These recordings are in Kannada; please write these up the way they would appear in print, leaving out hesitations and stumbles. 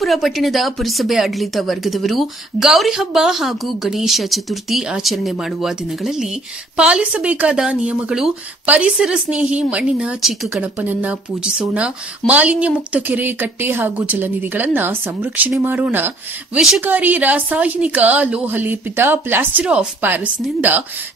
ಯಲ್ಲಾಪುರ ಪಟ್ಟಣದ ಪುರಸಭೆ ಆಡಳಿತ ವರ್ಗದವರು ಗೌರಿ ಹಬ್ಬ ಹಾಗೂ ಗಣೇಶ ಚತುರ್ಥಿ ಆಚರಣೆ ಮಾಡುವ ದಿನಗಳಲ್ಲಿ ಪಾಲಿಸಬೇಕಾದ ನಿಯಮಗಳು. ಪರಿಸರ ಸ್ನೇಹಿ ಮಣ್ಣಿನ ಚಿಕ್ಕ ಗಣಪನನ್ನ ಪೂಜಿಸೋಣ. ಮಾಲಿನ್ಯ ಮುಕ್ತ ಕೆರೆ, ಕಟ್ಟೆ ಹಾಗೂ ಜಲನಿಧಿಗಳನ್ನು ಸಂರಕ್ಷಣೆ ಮಾಡೋಣ. ವಿಷಕಾರಿ ರಾಸಾಯನಿಕ ಲೋಹಲೇಪಿತ ಪ್ಲಾಸ್ಟರ್ ಆಫ್ ಪ್ಯಾರಿಸ್ನಿಂದ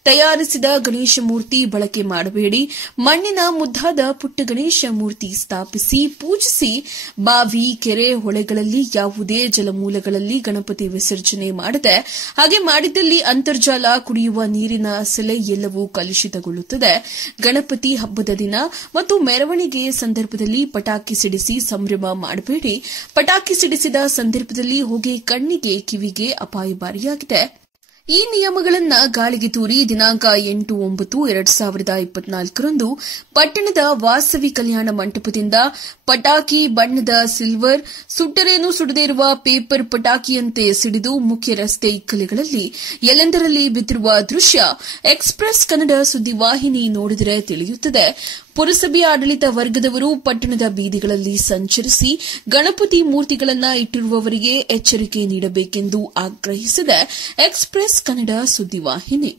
ತಯಾರಿಸಿದ ಗಣೇಶ ಮೂರ್ತಿ ಬಳಕೆ ಮಾಡಬೇಡಿ. ಮಣ್ಣಿನ ಮುದ್ದಾದ ಪುಟ್ಟ ಗಣೇಶ ಮೂರ್ತಿ ಸ್ಥಾಪಿಸಿ ಪೂಜಿಸಿ. ಬಾವಿ, ಕೆರೆ, ಹೊಳೆಗಳಲ್ಲಿ ಯಾವುದೇ ಜಲಮೂಲಗಳಲ್ಲಿ ಗಣಪತಿ ವಿಸರ್ಜನೆ ಮಾಡದೆ, ಹಾಗೆ ಮಾಡಿದಲ್ಲಿ ಅಂತರ್ಜಲ, ಕುಡಿಯುವ ನೀರಿನ ಸೆಲೆ ಎಲ್ಲವೂ ಕಲುಷಿತಗೊಳ್ಳುತ್ತದೆ. ಗಣಪತಿ ಹಬ್ಬದ ದಿನ ಮತ್ತು ಮೆರವಣಿಗೆ ಸಂದರ್ಭದಲ್ಲಿ ಪಟಾಕಿ ಸಿಡಿಸಿ ಸಂಭ್ರಮ ಮಾಡಬೇಡಿ. ಪಟಾಕಿ ಸಿಡಿಸಿದ ಸಂದರ್ಭದಲ್ಲಿ ಹೊಗೆ ಕಣ್ಣಿಗೆ, ಕಿವಿಗೆ ಅಪಾಯಕಾರಿಯಾಗಿದೆ. ಈ ನಿಯಮಗಳನ್ನು ಗಾಳಿಗೆ ತೂರಿ ದಿನಾಂಕ 8-9-2024 ಪಟ್ಟಣದ ವಾಸವಿ ಕಲ್ಯಾಣ ಮಂಟಪದಿಂದ ಪಟಾಕಿ ಬಣ್ಣದ ಸಿಲ್ವರ್, ಸುಟ್ಟರೇನು ಸುಡದೇ ಇರುವ ಪೇಪರ್ ಪಟಾಕಿಯಂತೆ ಸಿಡಿದು ಮುಖ್ಯ ರಸ್ತೆ ಇಕ್ಕಲೆಗಳಲ್ಲಿ ಎಲ್ಲೆಂದರಲ್ಲಿ ಬಿದ್ದಿರುವ ದೃಶ್ಯ ಎಕ್ಸ್‌ಪ್ರೆಸ್ ಕನ್ನಡ ಸುದ್ದಿವಾಹಿನಿ ನೋಡಿದರೆ ತಿಳಿಯುತ್ತದೆ. ಪುರಸಭೆ ಆಡಳಿತ ವರ್ಗದವರು ಪಟ್ಟಣದ ಬೀದಿಗಳಲ್ಲಿ ಸಂಚರಿಸಿ ಗಣಪತಿ ಮೂರ್ತಿಗಳನ್ನು ಇಟ್ಟಿರುವವರಿಗೆ ಎಚ್ಚರಿಕೆ ನೀಡಬೇಕೆಂದು ಆಗ್ರಹಿಸಿದೆ ಎಕ್ಸ್‌ಪ್ರೆಸ್ ಕನ್ನಡ ಸುದ್ದಿವಾಹಿನಿ.